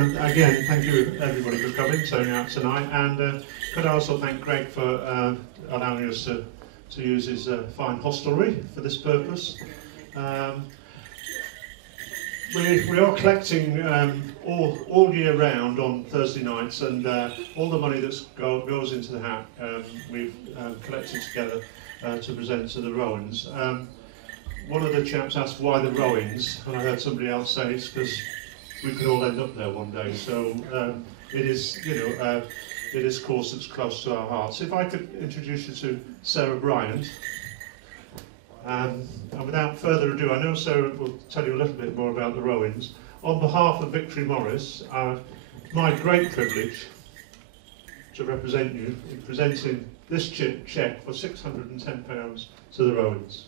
Again, thank you everybody for coming, turning out tonight, and could I also thank Greg for allowing us to use his fine hostelry for this purpose. We are collecting all year round on Thursday nights, and all the money that goes into the hat we've collected together to present to the Rowans. One of the chaps asked why the Rowans, and I heard somebody else say it's because we could all end up there one day. So it is, it is a cause that's close to our hearts. If I could introduce you to Sarah Bryant. And without further ado, I know Sarah will tell you a little bit more about the Rowans. On behalf of Victory Morris, it's my great privilege to represent you in presenting this cheque for £610 to the Rowans.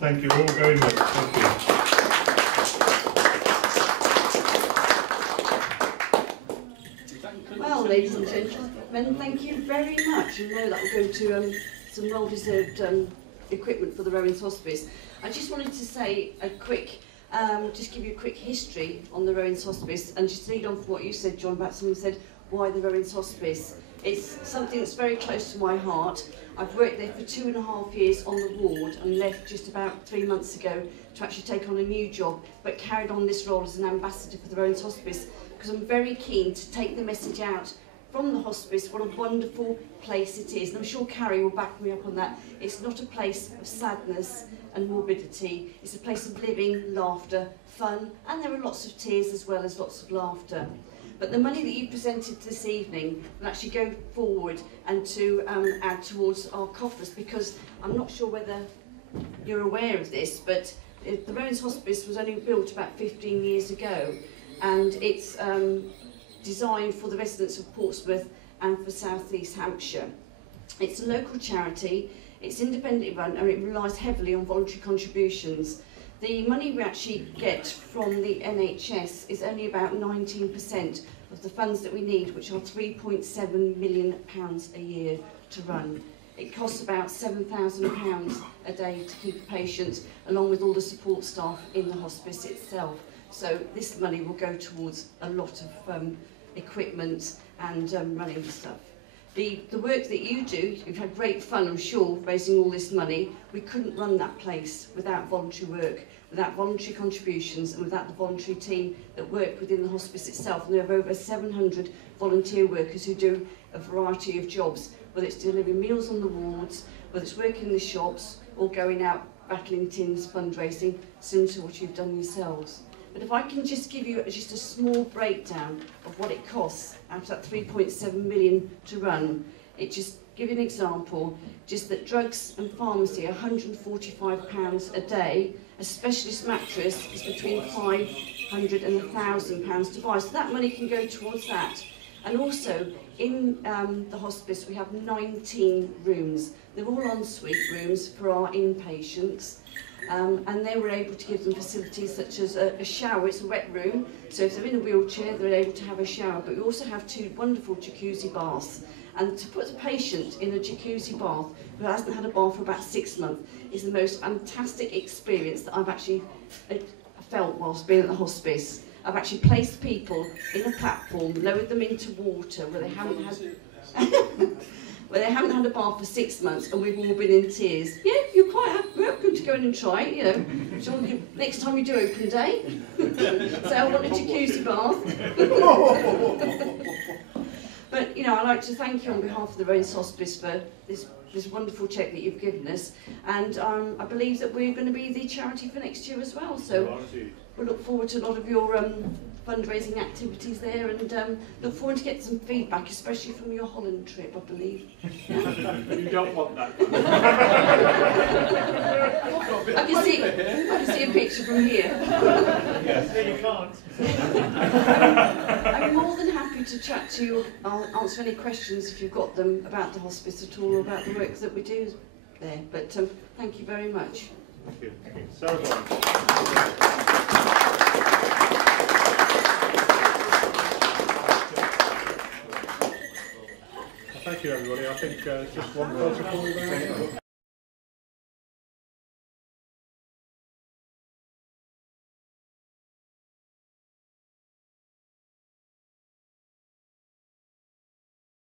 Thank you all very much. Thank you. Well, ladies and gentlemen, thank you very much. I know that will go to some well-deserved equipment for the Rowans Hospice. I just wanted to say a quick, just give you a quick history on the Rowans Hospice, and just lead on from what you said, John, about someone said, why the Rowans Hospice? It's something that's very close to my heart. I've worked there for 2.5 years on the ward and left just about 3 months ago to actually take on a new job, but carried on this role as an ambassador for the Rowans Hospice, because I'm very keen to take the message out from the hospice, what a wonderful place it is. And I'm sure Carrie will back me up on that. It's not a place of sadness and morbidity. It's a place of living, laughter, fun, and there are lots of tears as well as lots of laughter. But the money that you presented this evening will actually go forward and to add towards our coffers, because I'm not sure whether you're aware of this, but the Rowans Hospice was only built about 15 years ago, and it's designed for the residents of Portsmouth and for South East Hampshire. It's a local charity, it's independently run, and it relies heavily on voluntary contributions. The money we actually get from the NHS is only about 19% of the funds that we need, which are £3.7 million a year to run. It costs about £7,000 a day to keep a patient, along with all the support staff in the hospice itself. So this money will go towards a lot of equipment and running stuff. The work that you do, you've had great fun, I'm sure, raising all this money. We couldn't run that place without voluntary work, without voluntary contributions, and without the voluntary team that work within the hospice itself. And there are over 700 volunteer workers who do a variety of jobs, whether it's delivering meals on the wards, whether it's working in the shops, or going out battling tins, fundraising, similar to what you've done yourselves. But if I can just give you just a small breakdown of what it costs out of that 3.7 million to run, it just give you an example, just that drugs and pharmacy are £145 a day, a specialist mattress is between £500 and £1,000 to buy, so that money can go towards that. And also, in the hospice we have 19 rooms. They're all ensuite rooms for our inpatients. And they were able to give them facilities such as a shower. It's a wet room, so if they're in a wheelchair they're able to have a shower, but we also have 2 wonderful jacuzzi baths. And to put a patient in a jacuzzi bath who hasn't had a bath for about 6 months is the most fantastic experience that I've actually felt whilst being at the hospice. I've actually placed people in a platform, lowered them into water where they haven't had a bath for 6 months, and we've all been in tears. Yeah, you're quite welcome to go in and try it, you know. So next time you do open day, say I want a jacuzzi bath. But you know, I'd like to thank you on behalf of the Rowans Hospice for this wonderful cheque that you've given us, and I believe that we're going to be the charity for next year as well. So we'll look forward to a lot of your fundraising activities there, and look forward to get some feedback, especially from your Holland trip, I believe. You don't want that. I can see a picture from here. Yes, you can't. I'm more than happy to chat to you. I'll answer any questions if you've got them about the hospice at all, or about the work that we do there. But thank you very much. Thank you. Sarah. Thank you, everybody. I think just one protocol there.